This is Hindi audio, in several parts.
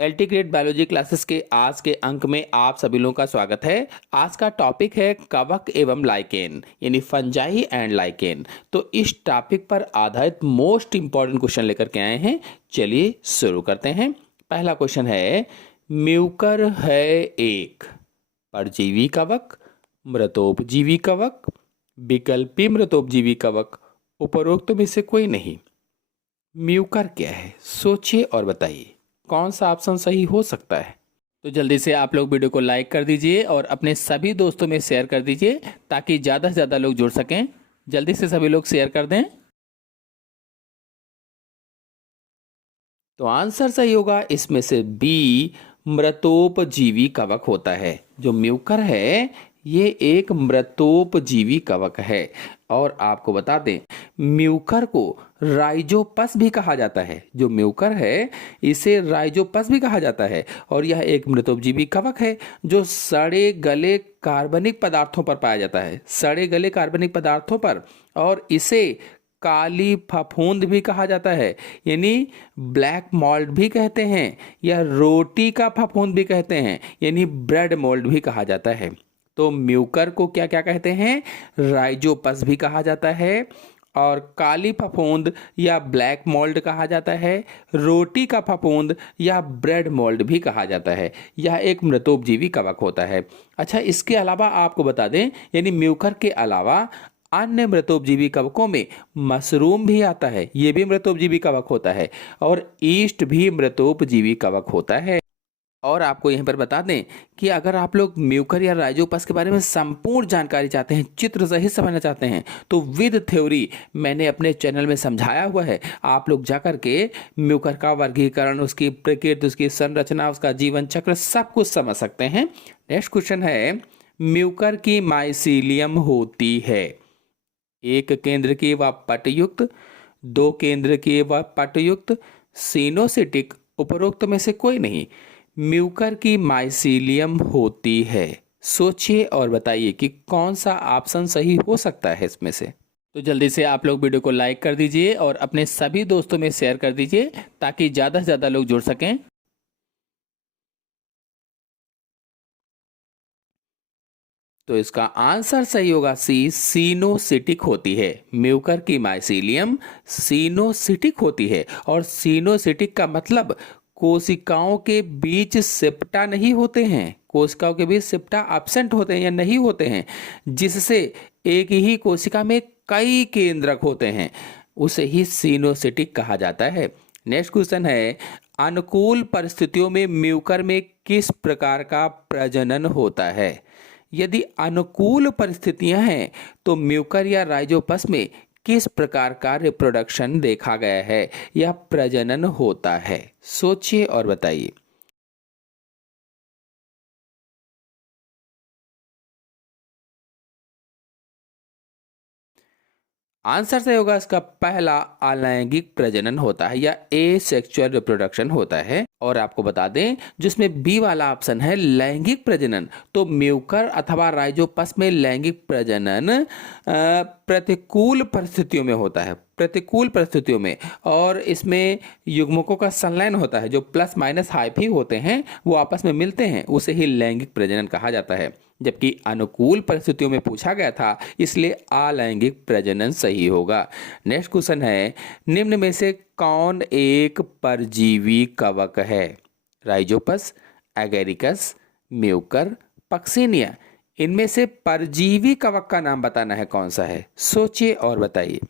एल्टीग्रेड बायोलॉजी क्लासेस के आज के अंक में आप सभी लोगों का स्वागत है। आज का टॉपिक है कवक एवं लाइकेन यानी फंजाई एंड लाइकेन। तो इस टॉपिक पर आधारित मोस्ट इंपॉर्टेंट क्वेश्चन लेकर के आए हैं। चलिए शुरू करते हैं। पहला क्वेश्चन है, म्यूकर है एक परजीवी कवक, मृतोपजीवी कवक, विकल्पी मृतोपजीवी कवक, उपरोक्त में से कोई नहीं। म्यूकर क्या है, सोचिए और बताइए कौन सा ऑप्शन सही हो सकता है। तो जल्दी से आप लोग वीडियो को लाइक कर दीजिए और अपने सभी दोस्तों में शेयर कर दीजिए ताकि ज़्यादा से ज़्यादा लोग जुड़ सकें। जल्दी से सभी लोग शेयर कर दें। तो आंसर सही होगा इसमें से बी, मृतोपजीवी कवक होता है। जो म्यूकर है ये एक मृतोपजीवी कवक है। और आपको बता दें, म्यूकर को राइजोपस भी कहा जाता है। जो म्यूकर है इसे राइजोपस भी कहा जाता है और यह एक मृतोपजीवी कवक है जो सड़े गले कार्बनिक पदार्थों पर पाया जाता है, सड़े गले कार्बनिक पदार्थों पर। और इसे काली फफूंद भी कहा जाता है यानी ब्लैक मोल्ड भी कहते हैं, या रोटी का फफूंद भी कहते हैं यानी ब्रेड मोल्ड भी कहा जाता है। तो म्यूकर को क्या क्या कहते हैं, राइजोपस भी कहा जाता है और काली फफूंद या ब्लैक मोल्ड कहा जाता है, रोटी का फफूंद या ब्रेड मोल्ड भी कहा जाता है। यह एक मृतोपजीवी कवक होता है। अच्छा, इसके अलावा आपको बता दें, यानी म्यूकर के अलावा अन्य मृतोपजीवी कवकों में मशरूम भी आता है, ये भी मृतोपजीवी कवक होता है, और ईस्ट भी मृतोपजीवी कवक होता है। और आपको यहीं पर बता दें कि अगर आप लोग म्यूकर या राइजोपस के बारे में संपूर्ण जानकारी चाहते हैं, चित्र सहित समझना चाहते हैं, तो विद थ्योरी मैंने अपने चैनल में समझाया हुआ है। आप लोग जाकर के म्यूकर का वर्गीकरण, उसकी प्रकृति, उसकी संरचना, उसका जीवन चक्र सब कुछ समझ सकते हैं। नेक्स्ट क्वेश्चन है, म्यूकर की माइसीलियम होती है एक केंद्र की व पटयुक्त, दो केंद्र की व पटयुक्त, सिनोसिटिक, उपरोक्त में से कोई नहीं। म्यूकर की माइसीलियम होती है। सोचिए और बताइए कि कौन सा ऑप्शन सही हो सकता है इसमें से। तो जल्दी से आप लोग वीडियो को लाइक कर दीजिए और अपने सभी दोस्तों में शेयर कर दीजिए ताकि ज़्यादा से ज़्यादा लोग जुड़ सकें। तो इसका आंसर सही होगा सी, सिनोसिटिक होती है। म्यूकर की माइसीलियम सिनोसिटिक होती है। और सिनोसिटिक का मतलब कोशिकाओं के बीच सिप्टा नहीं होते हैं, कोशिकाओं के बीच सिप्टा एब्सेंट होते हैं या नहीं होते हैं, जिससे एक ही कोशिका में कई केंद्रक होते हैं, उसे ही सिनोसिटिक कहा जाता है। नेक्स्ट क्वेश्चन है, अनुकूल परिस्थितियों में म्यूकर में किस प्रकार का प्रजनन होता है। यदि अनुकूल परिस्थितियां हैं तो म्यूकर या राइजोपस में किस प्रकार का रिप्रोडक्शन देखा गया है या प्रजनन होता है। सोचिए और बताइए। आंसर सही होगा इसका पहला, अलैंगिक प्रजनन होता है या एसेक्सुअल रिप्रोडक्शन होता है। और आपको बता दें जिसमें बी वाला ऑप्शन है लैंगिक प्रजनन, तो म्यूकर अथवा राइजोपस में लैंगिक प्रजनन प्रतिकूल परिस्थितियों में होता है, प्रतिकूल परिस्थितियों में। और इसमें युग्मकों का संलयन होता है, जो प्लस माइनस हाइफी होते हैं वो आपस में मिलते हैं, उसे ही लैंगिक प्रजनन कहा जाता है। जबकि अनुकूल परिस्थितियों में पूछा गया था, इसलिए अलैंगिक प्रजनन सही होगा। नेक्स्ट क्वेश्चन है, निम्न में से कौन एक परजीवी कवक है। राइजोपस, एगेरिकस, म्यूकर, पक्सिनिया, इनमें से परजीवी कवक का नाम बताना है कौन सा है। सोचिए और बताइए।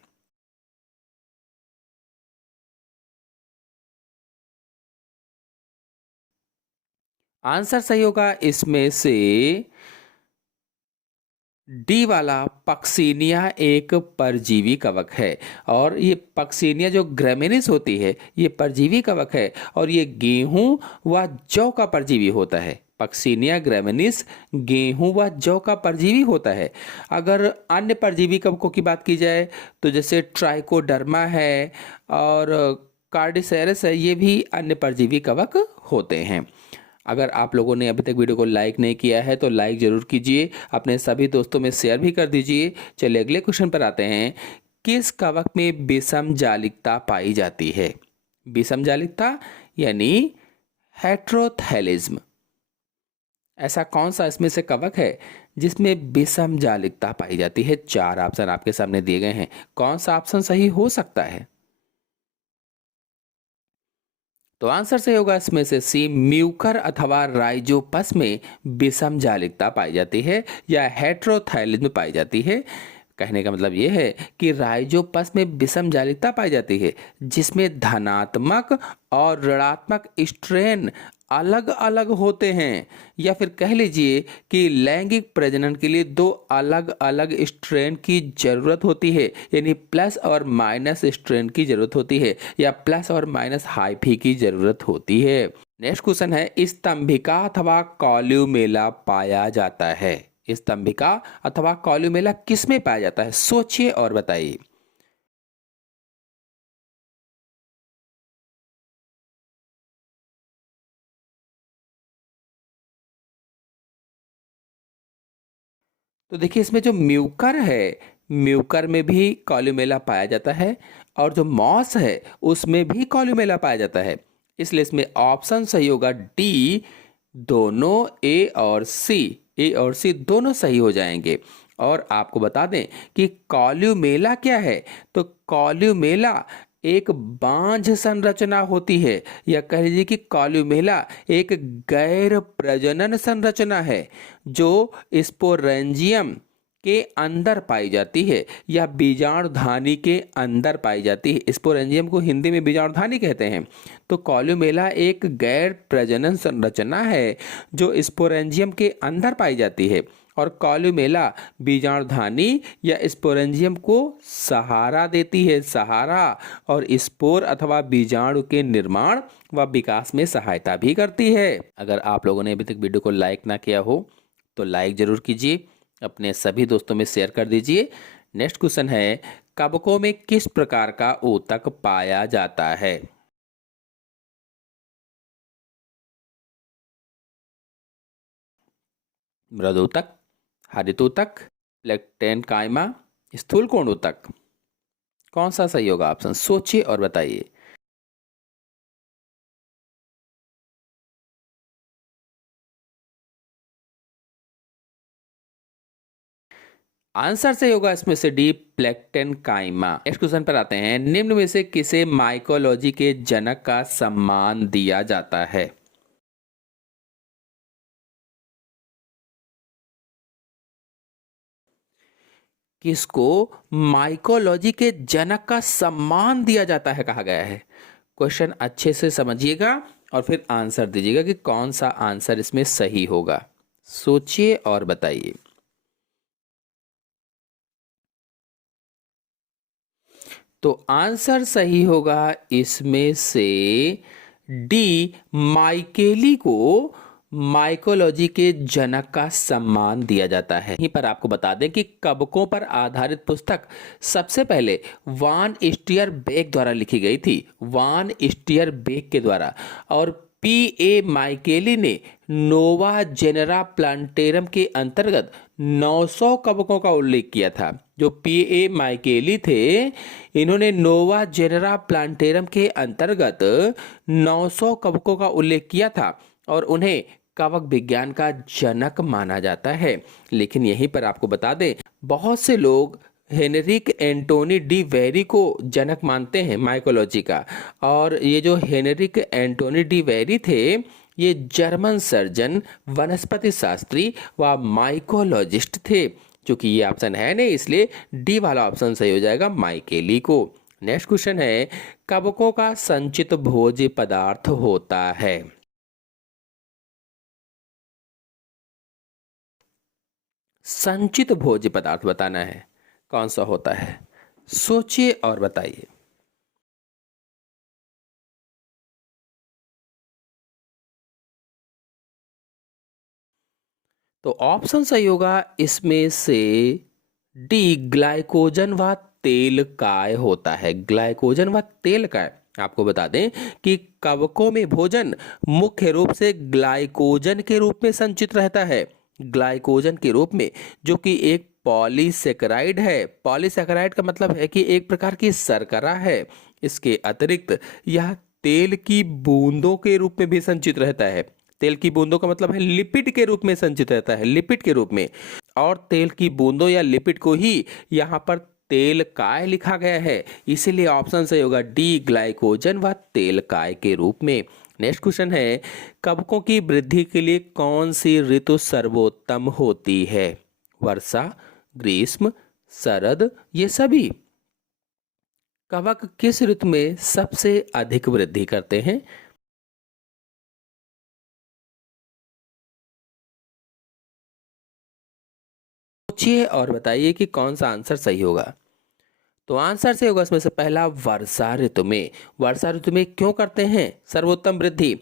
आंसर सही होगा इसमें से डी वाला, पक्सिनिया एक परजीवी कवक है। और ये पक्सिनिया जो ग्रेमिनिस होती है ये परजीवी कवक है और ये गेहूं व जौ का परजीवी होता है। पक्सिनिया ग्रेमिनिस गेहूं व जौ का परजीवी होता है। अगर अन्य परजीवी कवकों की बात की जाए तो जैसे ट्राइकोडर्मा है और कार्डिसेरस है, ये भी अन्य परजीवी कवक होते हैं। अगर आप लोगों ने अभी तक वीडियो को लाइक नहीं किया है तो लाइक जरूर कीजिए, अपने सभी दोस्तों में शेयर भी कर दीजिए। चलिए अगले क्वेश्चन पर आते हैं, किस कवक में विषम जालिकता पाई जाती है। विषम जालिकता यानी हेट्रोथैलिज्म। ऐसा कौन सा इसमें से कवक है जिसमें विषम जालिकता पाई जाती है? 4 ऑप्शन आपके सामने दिए गए हैं, कौन सा ऑप्शन सही हो सकता है? तो आंसर सही होगा इसमें से सी, म्यूकर अथवा राइजोपस में विषम जालिकता पाई जाती है या हेट्रोथाइलिज्म पाई जाती है। कहने का मतलब ये है कि राइजोपस में विषम जालिकता पाई जाती है जिसमें धनात्मक और ऋणात्मक स्ट्रेन अलग अलग होते हैं, या फिर कह लीजिए कि लैंगिक प्रजनन के लिए 2 अलग अलग स्ट्रेन की जरूरत होती है, यानी प्लस और माइनस स्ट्रेन की जरूरत होती है या प्लस और माइनस हाइफी की जरूरत होती है। नेक्स्ट क्वेश्चन है, स्तंभिका अथवा कॉल्यूमेला पाया जाता है? स्तंभिका अथवा कॉल्यूमेला किस में पाया जाता है? सोचिए और बताइए। तो देखिए इसमें जो म्यूकर है, म्यूकर में भी कॉल्यूमेला पाया जाता है और जो मॉस है उसमें भी कॉल्यूमेला पाया जाता है, इसलिए इसमें ऑप्शन सही होगा डी। दोनों ए और सी दोनों सही हो जाएंगे। और आपको बता दें कि कॉल्यूमेला क्या है, तो कॉल्यूमेला एक बांझ संरचना होती है, या कह लीजिए कि कॉल्यूमेला एक गैर प्रजनन संरचना है जो स्पोरेंजियम के अंदर पाई जाती है या बीजाणुधानी के अंदर पाई जाती है। स्पोरेंजियम को हिंदी में बीजाणुधानी कहते हैं। तो कॉल्यूमेला एक गैर प्रजनन संरचना है जो स्पोरेंजियम के अंदर पाई जाती है, और कॉल्यूमेला बीजाणुधानी या स्पोरेंजियम को सहारा देती है, सहारा, और स्पोर अथवा बीजाणु के निर्माण व विकास में सहायता भी करती है। अगर आप लोगों ने अभी तक वीडियो को लाइक ना किया हो तो लाइक जरूर कीजिए, अपने सभी दोस्तों में शेयर कर दीजिए। नेक्स्ट क्वेश्चन है, कवकों में किस प्रकार का ऊतक पाया जाता है? मृद ऊतक, हरित ऊतक, प्लेक्टेन कायमा, स्थूल कोण ऊतक, कौन सा सही होगा ऑप्शन? सोचिए और बताइए। आंसर सही होगा इसमें से डी, प्लेक्टेन काइमा। नेक्स्ट क्वेश्चन पर आते हैं, निम्न में से किसे माइकोलॉजी के जनक का सम्मान दिया जाता है? किसको माइकोलॉजी के जनक का सम्मान दिया जाता है कहा गया है? क्वेश्चन अच्छे से समझिएगा और फिर आंसर दीजिएगा कि कौन सा आंसर इसमें सही होगा। सोचिए और बताइए। तो आंसर सही होगा इसमें से डी, माइकेली को माइकोलॉजी के जनक का सम्मान दिया जाता है। यहीं पर आपको बता दें कि कवकों पर आधारित पुस्तक सबसे पहले वान स्टीयर बेक द्वारा लिखी गई थी, वान स्टीयर बेक के द्वारा। और पी ए माइकेली ने नोवा जेनेरा प्लांटेरम के अंतर्गत 900 कवकों का उल्लेख किया था। जो पी ए माइकेली थे, इन्होंने नोवा जेनेरा प्लांटेरम के अंतर्गत 900 कवकों का उल्लेख किया था और उन्हें कवक विज्ञान का जनक माना जाता है। लेकिन यहीं पर आपको बता दें, बहुत से लोग हेनरिक एंटोनी डी वेरी को जनक मानते हैं माइकोलॉजी का। और ये जो हेनरिक एंटोनी डी वेरी थे, ये जर्मन सर्जन, वनस्पति शास्त्री व माइकोलॉजिस्ट थे। क्योंकि ये ऑप्शन है नहीं, इसलिए डी वाला ऑप्शन सही हो जाएगा, माइकेली को। नेक्स्ट क्वेश्चन है, कवकों का संचित भोज्य पदार्थ होता है? संचित भोज्य पदार्थ बताना है, कौन सा होता है? सोचिए और बताइए। तो ऑप्शन सही होगा इसमें से डी, ग्लाइकोजन व तेल काय होता है। ग्लाइकोजन व तेल काय। आपको बता दें कि कवकों में भोजन मुख्य रूप से ग्लाइकोजन के रूप में संचित रहता है, ग्लाइकोजन के रूप में, जो कि एक पॉलीसेकेराइड है। पॉलीसेकेराइड का मतलब है कि एक प्रकार की शर्करा है। इसके अतिरिक्त यह तेल की बूंदों के रूप में भी संचित रहता है। तेल की बूंदों का मतलब है लिपिड के रूप में संचित रहता है, लिपिड के रूप में। और तेल की बूंदों या लिपिड को ही यहाँ पर तेल काय लिखा गया है, इसीलिए ऑप्शन सही होगा डी, ग्लाइकोजन व तेल काय के रूप में। नेक्स्ट क्वेश्चन है, कवकों की वृद्धि के लिए कौन सी ऋतु सर्वोत्तम होती है? वर्षा, ग्रीष्म, शरद, ये सभी। कवक किस ऋतु में सबसे अधिक वृद्धि करते हैं? सोचिए और बताइए कि कौन सा आंसर सही होगा। तो आंसर से होगा इसमें से पहला, वर्षा ऋतु में। वर्षा ऋतु में क्यों करते हैं सर्वोत्तम वृद्धि?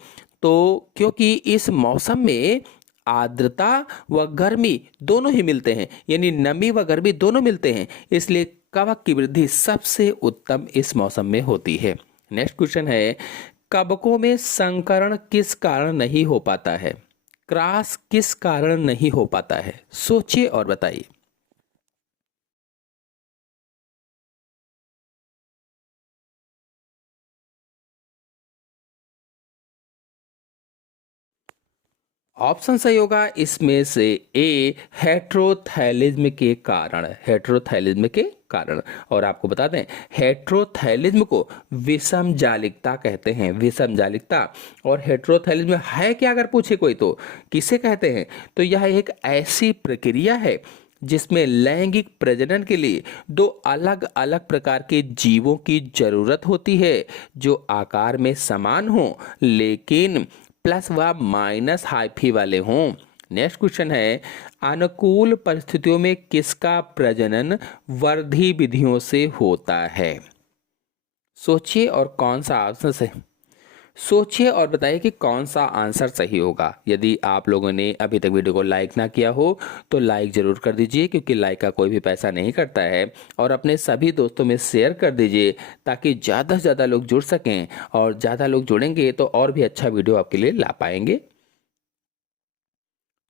तो क्योंकि इस मौसम में आर्द्रता व गर्मी दोनों ही मिलते हैं, यानी नमी व गर्मी दोनों मिलते हैं, इसलिए कवक की वृद्धि सबसे उत्तम इस मौसम में होती है। नेक्स्ट क्वेश्चन है, कवकों में संकरण किस कारण नहीं हो पाता है? क्रॉस किस कारण नहीं हो पाता है? सोचिए और बताइए। ऑप्शन सही होगा इसमें से ए, हेट्रोथैलिज्म के कारण। हेट्रोथैलिज्म के कारण। और आपको बता दें, हेट्रोथैलिज्म को विषम जालिकता कहते हैं, विषम जालिकता। और हेट्रोथैलिज्म है क्या अगर पूछे कोई तो किसे कहते हैं? तो यह एक ऐसी प्रक्रिया है जिसमें लैंगिक प्रजनन के लिए दो अलग अलग प्रकार के जीवों की जरूरत होती है जो आकार में समान हो लेकिन प्लस व माइनस हाइफी वाले हों। नेक्स्ट क्वेश्चन है, अनुकूल परिस्थितियों में किसका प्रजनन वर्धी विधियों से होता है? सोचिए और कौन सा ऑप्शन से सोचिए और बताइए कि कौन सा आंसर सही होगा। यदि आप लोगों ने अभी तक वीडियो को लाइक ना किया हो तो लाइक जरूर कर दीजिए, क्योंकि लाइक का कोई भी पैसा नहीं कटता है। और अपने सभी दोस्तों में शेयर कर दीजिए ताकि ज़्यादा से ज़्यादा लोग जुड़ सकें, और ज़्यादा लोग जुड़ेंगे तो और भी अच्छा वीडियो आपके लिए ला पाएंगे।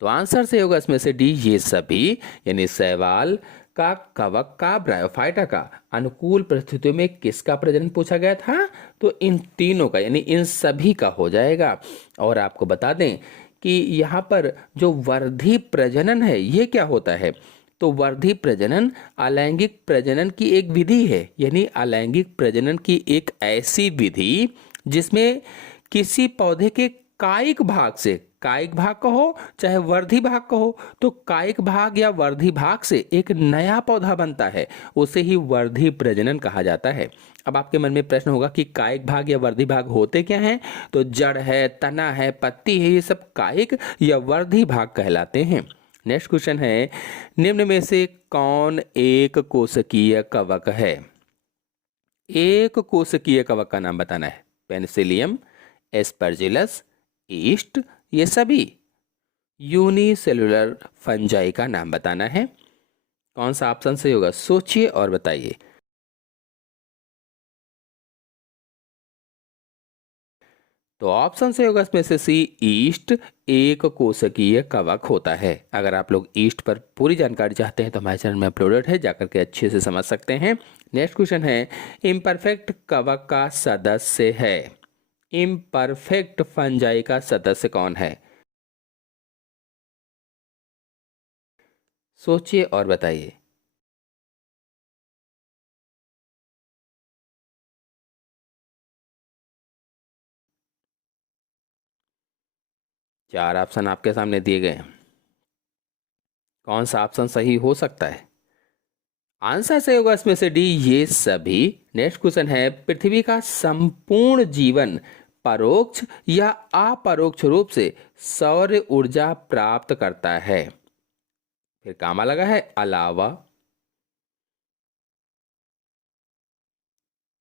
तो आंसर से होगा इसमें से डी, ये सभी, यानी शैवाल का, कवक का, ब्रायोफाइटा का। अनुकूल परिस्थितियों में किसका प्रजनन पूछा गया था? तो इन तीनों का, यानी इन सभी का हो जाएगा। और आपको बता दें कि यहाँ पर जो वर्धी प्रजनन है ये क्या होता है? तो वर्धी प्रजनन अलैंगिक प्रजनन की एक विधि है, यानी अलैंगिक प्रजनन की एक ऐसी विधि जिसमें किसी पौधे के कायिक भाग से, कायिक भाग कहो चाहे वर्धी भाग कहो, तो कायिक भाग या वर्धी भाग से एक नया पौधा बनता है, उसे ही वर्धी प्रजनन कहा जाता है। अब आपके मन में प्रश्न होगा कि कायिक भाग या वर्धी भाग होते क्या हैं? तो जड़ है, तना है, पत्ती है, ये सब कायिक या वर्धी भाग कहलाते हैं। नेक्स्ट क्वेश्चन है, निम्न में से कौन एक कोशिकीय कवक है? एक कोशिकीय कवक का नाम बताना है। पेनिसिलियम, एस्परजिलस, ईस्ट, ये सभी। यूनिसेलुलर फंजाई का नाम बताना है। कौन सा ऑप्शन सही होगा? सोचिए और बताइए। तो ऑप्शन से होगा इसमें से सी, ईस्ट एक कोशिकीय कवक होता है। अगर आप लोग ईस्ट पर पूरी जानकारी चाहते हैं तो हमारे चैनल में अपलोडेड है, जाकर के अच्छे से समझ सकते हैं। नेक्स्ट क्वेश्चन है, इम्परफेक्ट कवक का सदस्य है। इम्परफेक्ट फंजाई का सदस्य कौन है? सोचिए और बताइए। चार ऑप्शन आपके सामने दिए गए हैं, कौन सा ऑप्शन सही हो सकता है? आंसर सही होगा इसमें से डी, ये सभी। नेक्स्ट क्वेश्चन है, पृथ्वी का संपूर्ण जीवन परोक्ष या अपरोक्ष रूप से सौर ऊर्जा प्राप्त करता है? फिर कामा लगा है अलावा।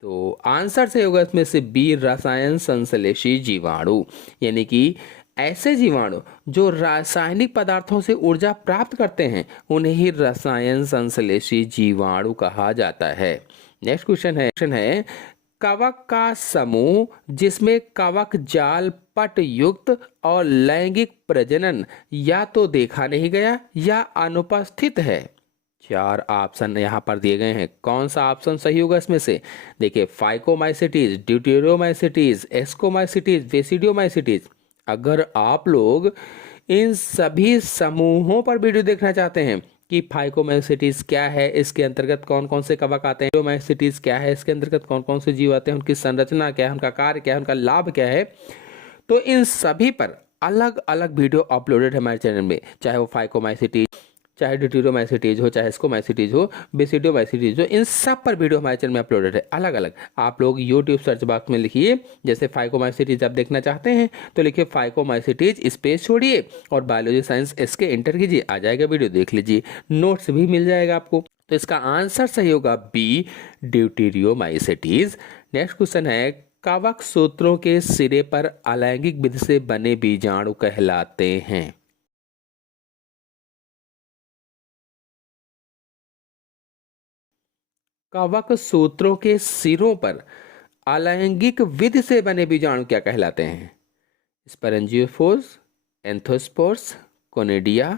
तो आंसर से होगा इसमें से बी, रसायन संश्लेषी जीवाणु। यानी कि ऐसे जीवाणु जो रासायनिक पदार्थों से ऊर्जा प्राप्त करते हैं उन्हें ही रसायन संश्लेषी जीवाणु कहा जाता है। नेक्स्ट क्वेश्चन है, कवक का समूह जिसमें कवक जाल पट युक्त और लैंगिक प्रजनन या तो देखा नहीं गया या अनुपस्थित है। 4 ऑप्शन यहाँ पर दिए गए हैं, कौन सा ऑप्शन सही होगा इसमें से? देखिए, फाइकोमाइसिटीज, ड्यूटेरोमाइसिटीज, एस्कोमाइसिटीज, बेसिडियोमाइसिटीज। अगर आप लोग इन सभी समूहों पर वीडियो देखना चाहते हैं कि फाइकोमाइसिटीज क्या है, इसके अंतर्गत कौन कौन से कवक आते हैं, ड्यूटेरोमाइसिटीज क्या है, इसके अंतर्गत कौन कौन से जीव आते हैं, उनकी संरचना क्या है, उनका कार्य क्या है, उनका लाभ क्या है, तो इन सभी पर अलग अलग वीडियो अपलोडेड है हमारे चैनल में। चाहे वो फाइकोमाइसिटीज, चाहे ड्यूटेरोमाइसिटीज हो, चाहे एस्कोमाइसिटीज हो, बेसिडियोमाइसिटीज हो, इन सब पर वीडियो हमारे चैनल में अपलोडेड है अलग अलग। आप लोग यूट्यूब सर्च बॉक्स में लिखिए, जैसे फाइकोमाइसिटीज आप देखना चाहते हैं तो लिखिए फाइकोमाइसिटीज, स्पेस छोड़िए और बायोलॉजी साइंस इसके एंटर कीजिए, आ जाएगा वीडियो, देख लीजिए, नोट्स भी मिल जाएगा आपको। तो इसका आंसर सही होगा बी, ड्यूटेरियोमाइसिटीज। नेक्स्ट क्वेश्चन है, कवक सूत्रों के सिरे पर अलैंगिक विधि से बने बीजाणु कहलाते हैं। कवक सूत्रों के सिरों पर अलैंगिक विधि से बने बीजाणु क्या कहलाते हैं? स्परेंजियोफोर्स, एंथोस्पोर्स, कोनिडिया,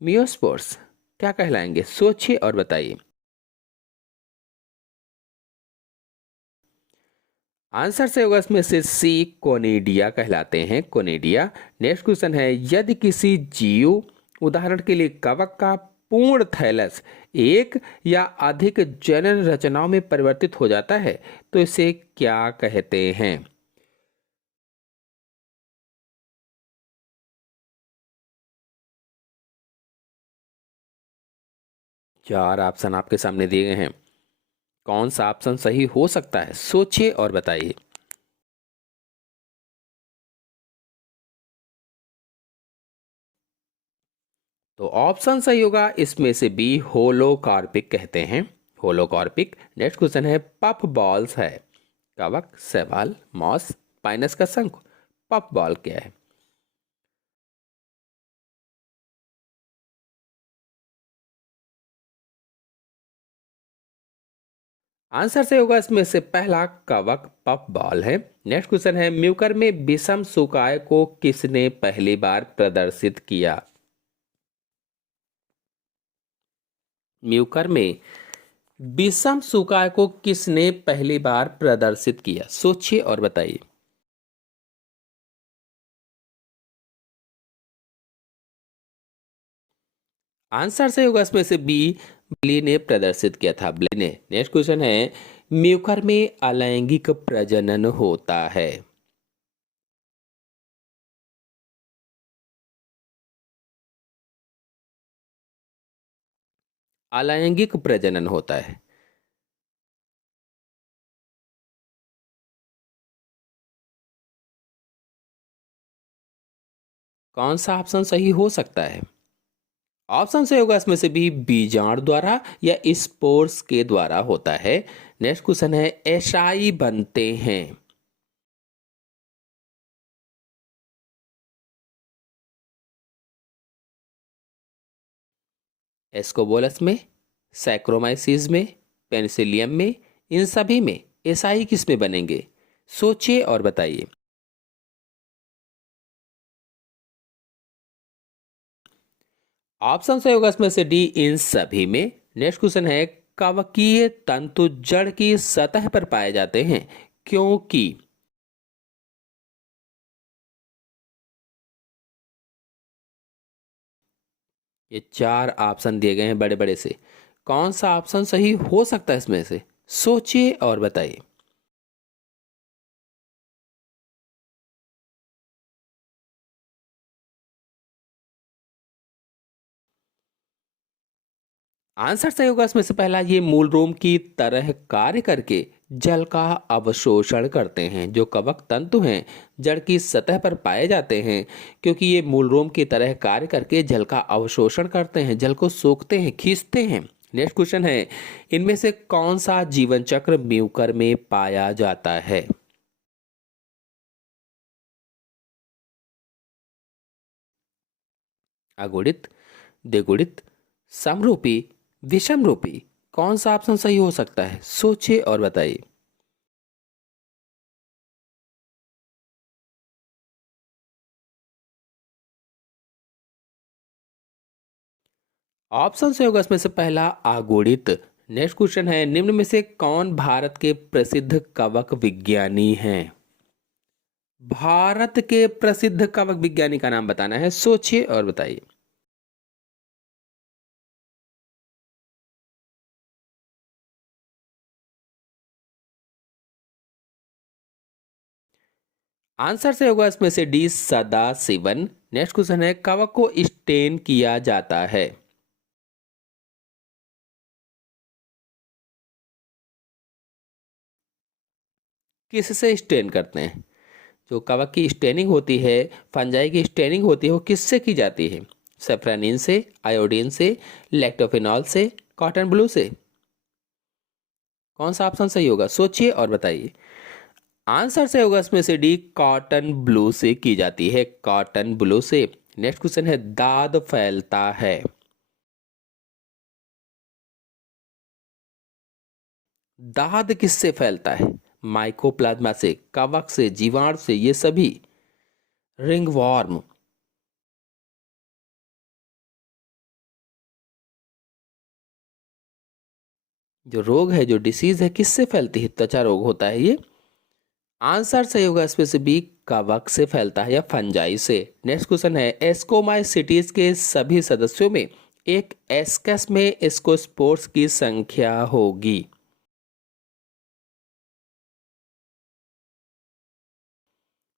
मियोस्पोर्स, क्या कहलाएंगे? सोचिए और बताइए। आंसर से होगा इसमें से सी, कोनिडिया कहलाते हैं, कोनिडिया। नेक्स्ट क्वेश्चन है, यदि किसी जीव, उदाहरण के लिए कवक का पूर्ण थैलस एक या अधिक जनन रचनाओं में परिवर्तित हो जाता है तो इसे क्या कहते हैं? 4 ऑप्शन आपके सामने दिए गए हैं, कौन सा ऑप्शन सही हो सकता है? सोचिए और बताइए। तो ऑप्शन सही होगा इसमें से बी, होलोकार्पिक कहते हैं, होलोकार्पिक। नेक्स्ट क्वेश्चन है, पफ बॉल्स है, कवक, शैवाल, मॉस, पाइनस का शंख, पफ बॉल क्या है? आंसर से होगा इसमें से पहला, कवक, पफ बॉल है। नेक्स्ट क्वेश्चन है, म्यूकर में विषम सुकाय को किसने पहली बार प्रदर्शित किया? म्यूकर में विषम सुकाय को किसने पहली बार प्रदर्शित किया? सोचिए और बताइए। आंसर से होगा इसमें से बी, ब्ली ने प्रदर्शित किया था, ब्ली ने। नेक्स्ट क्वेश्चन है, म्यूकर में अलैंगिक प्रजनन होता है। अलैंगिक प्रजनन होता है, कौन सा ऑप्शन सही हो सकता है? ऑप्शन से होगा इसमें से भी, बीजाणु द्वारा या स्पोर्स के द्वारा होता है। नेक्स्ट क्वेश्चन है, एसाई बनते हैं। एस्कोबोलस में, सैक्रोमाइसिस में, पेनिसिलियम में, इन सभी में एसाई किस में बनेंगे? सोचिए और बताइए। ऑप्शन सही होगा इसमें से डी, इन सभी में। नेक्स्ट क्वेश्चन है, कवकीय तंतु जड़ की सतह पर पाए जाते हैं क्योंकि? ये 4 ऑप्शन दिए गए हैं बड़े बड़े से, कौन सा ऑप्शन सही हो सकता है इसमें से? सोचिए और बताइए। आंसर सही होगा इसमें से पहला, ये मूल रोम की तरह कार्य करके जल का अवशोषण करते हैं। जो कवक तंतु हैं, जड़ की सतह पर पाए जाते हैं क्योंकि ये मूल रोम की तरह कार्य करके जल का अवशोषण करते हैं, जल को सोखते हैं, खींचते हैं। नेक्स्ट क्वेश्चन है, इनमें से कौन सा जीवन चक्र म्यूकर में पाया जाता है? अगुणित, द्विगुणित, समरूपी, विषमरूपी, कौन सा ऑप्शन सही हो सकता है? सोचिए और बताइए। ऑप्शन से होगा इसमें से पहला अगुणित। नेक्स्ट क्वेश्चन है, निम्न में से कौन भारत के प्रसिद्ध कवक विज्ञानी हैं? भारत के प्रसिद्ध कवक विज्ञानी का नाम बताना है, सोचिए और बताइए। आंसर से होगा इसमें से डी, सदा शिवन। नेक्स्ट क्वेश्चन है, कवक को स्टेन किया जाता है? किससे स्टेन करते हैं? जो कवक की स्टेनिंग होती है, फंजाई की स्टेनिंग होती है, वो किससे की जाती है? सेफ्रानिन से, आयोडीन से, लैक्टोफिनॉल से, कॉटन ब्लू से? कौन सा ऑप्शन सही होगा, सोचिए और बताइए। आंसर से होगा इसमें से डी, कॉटन ब्लू से की जाती है, कॉटन ब्लू से। नेक्स्ट क्वेश्चन है, दाद फैलता है? दाद किससे फैलता है? माइकोप्लाज्मा से, कवक से, जीवाणु से, ये सभी? रिंगवॉर्म। जो रोग है, जो डिसीज है, किससे फैलती है? त्वचा रोग होता है ये। आंसर सही होगा इसमें से बी, कवक से फैलता है या फंजाई से। नेक्स्ट क्वेश्चन है, एस्कोमाइसिटीज के सभी सदस्यों में एक एस्कस में एस्कोस्पोर्स की संख्या होगी?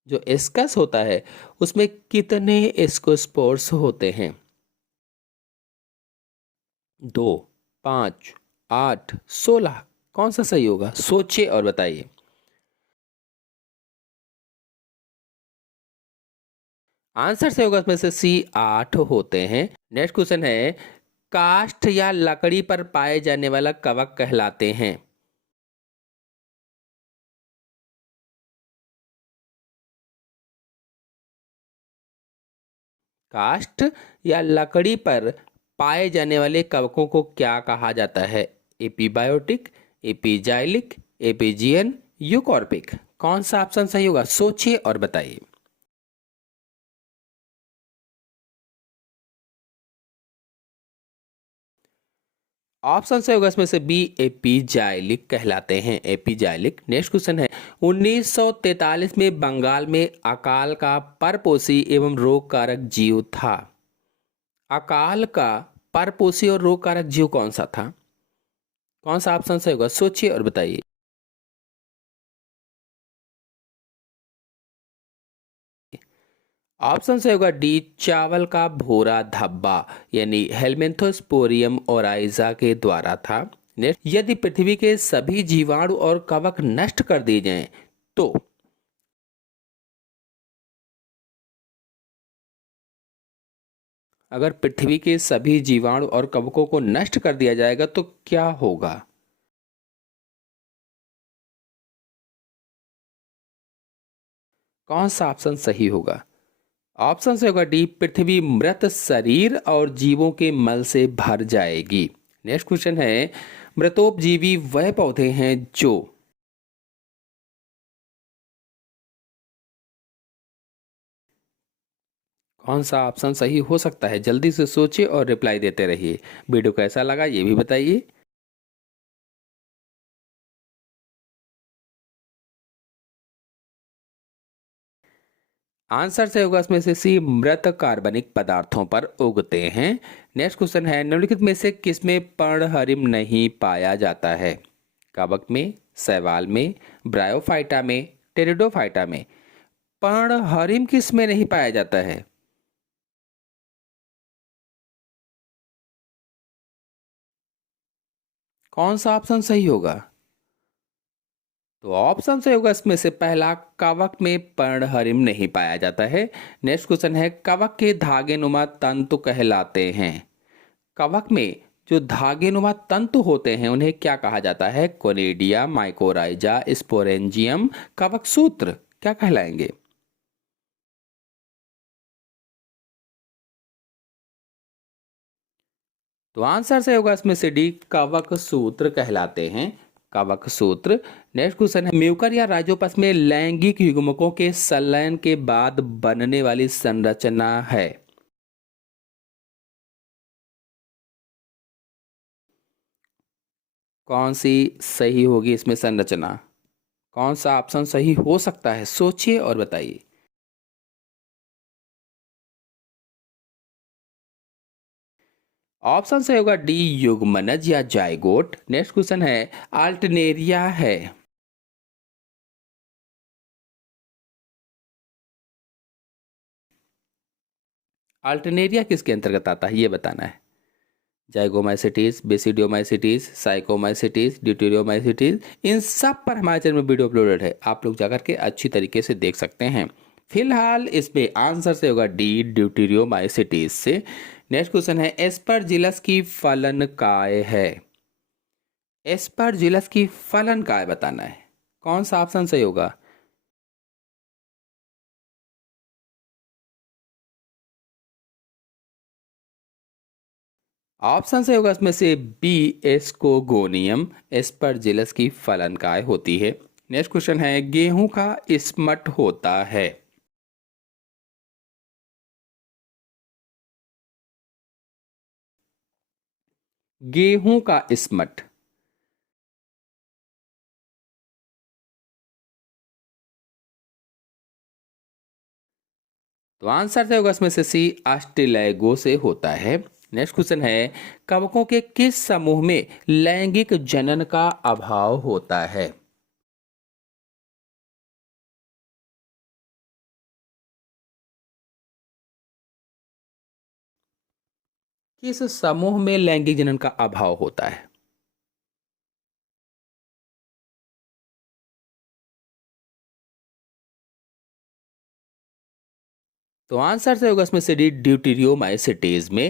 जो एस्कस होता है उसमें कितने एस्कोस्पोर्स होते हैं? 2, 5, 8, 16? कौन सा सही होगा, सोचिए और बताइए। आंसर से होगा इसमें से सी, 8 होते हैं। नेक्स्ट क्वेश्चन है, काष्ठ या लकड़ी पर पाए जाने वाला कवक कहलाते हैं? काष्ठ या लकड़ी पर पाए जाने वाले कवकों को क्या कहा जाता है? एपीबायोटिक, एपीजाइलिक, एपीजियन, यूकॉर्पिक? कौन सा ऑप्शन सही होगा, सोचिए और बताइए। ऑप्शन से होगा इसमें से बी, एपीजाइलिक कहलाते हैं, एपीजाइलिक। नेक्स्ट क्वेश्चन है, 1943 में बंगाल में अकाल का परपोषी एवं रोग कारक जीव था? अकाल का परपोषी और रोग कारक जीव कौन सा था? कौन सा ऑप्शन सही होगा, सोचिए और बताइए। ऑप्शन से होगा डी, चावल का भूरा धब्बा, यानी हेलमेंथोस्पोरियम ओराइजा के द्वारा था। नेक्स्ट, यदि पृथ्वी के सभी जीवाणु और कवक नष्ट कर दिए जाएं तो? अगर पृथ्वी के सभी जीवाणु और कवकों को नष्ट कर दिया जाएगा तो क्या होगा? कौन सा ऑप्शन सही होगा? ऑप्शन से होगा डी, पृथ्वी मृत शरीर और जीवों के मल से भर जाएगी। नेक्स्ट क्वेश्चन है, मृतोपजीवी वह पौधे हैं जो? कौन सा ऑप्शन सही हो सकता है, जल्दी से सोचिए और रिप्लाई देते रहिए। वीडियो कैसा लगा ये भी बताइए। आंसर से होगा इसमें से सी, मृत कार्बनिक पदार्थों पर उगते हैं। नेक्स्ट क्वेश्चन है, निम्नलिखित में से किसमें पर्णहरिम नहीं पाया जाता है? कवक में, शैवाल में, ब्रायोफाइटा में, टेरिडोफाइटा में? पर्णहरिम किस में नहीं पाया जाता है? कौन सा ऑप्शन सही होगा? तो ऑप्शन से होगा इसमें से पहला, कवक में पर्णहरिम नहीं पाया जाता है। नेक्स्ट क्वेश्चन है, कवक के धागेनुमा तंतु कहलाते हैं? कवक में जो धागेनुमा तंतु होते हैं उन्हें क्या कहा जाता है? कोनिडिया, माइकोराइजा, स्पोरेंजियम, कवक सूत्र? क्या कहलाएंगे? तो आंसर से होगा इसमें से डी, कवक सूत्र कहलाते हैं, कवक सूत्र। नेक्स्ट क्वेश्चन है, म्यूकर या राइजोपस में लैंगिक युग्मकों के संलयन के बाद बनने वाली संरचना है? कौन सी सही होगी इसमें संरचना? कौन सा ऑप्शन सही हो सकता है? सोचिए और बताइए। ऑप्शन सही होगा डी, युग्मनज या जाइगोट। नेक्स्ट क्वेश्चन है, अल्टरनेरिया है। अल्टरनेरिया किसके अंतर्गत आता है ये बताना है। जाइगोमाइसिटीज, बेसिडियोमाइसिटीज, साइकोमाइसिटीज, ड्यूटेरियोमाइसिटीज, इन सब पर हमारे चैनल में वीडियो अपलोडेड है, आप लोग जाकर के अच्छी तरीके से देख सकते हैं। फिलहाल इसमें आंसर से होगा डी, ड्यूटेरियोमाइसिटीज से। नेक्स्ट क्वेश्चन है, एस्परजिलस की फलन काय है। एस्परजिलस की फलन काय बताना है। कौन सा ऑप्शन सही होगा? ऑप्शन सही होगा इसमें से बी, एस्कोगोनियम। एस्परजिलस की फलन काय होती है। नेक्स्ट क्वेश्चन है, गेहूं का स्मट होता है। गेहूं का स्मट। तो आंसर सही होगा इसमें से सी, ऑस्ट्रेलेगो से होता है। नेक्स्ट क्वेश्चन है, कवकों के किस समूह में लैंगिक जनन का अभाव होता है। किस समूह में लैंगिक जनन का अभाव होता है? तो आंसर सही होगा इसमें से डी, ड्यूटेरियोमाइसिटीज में।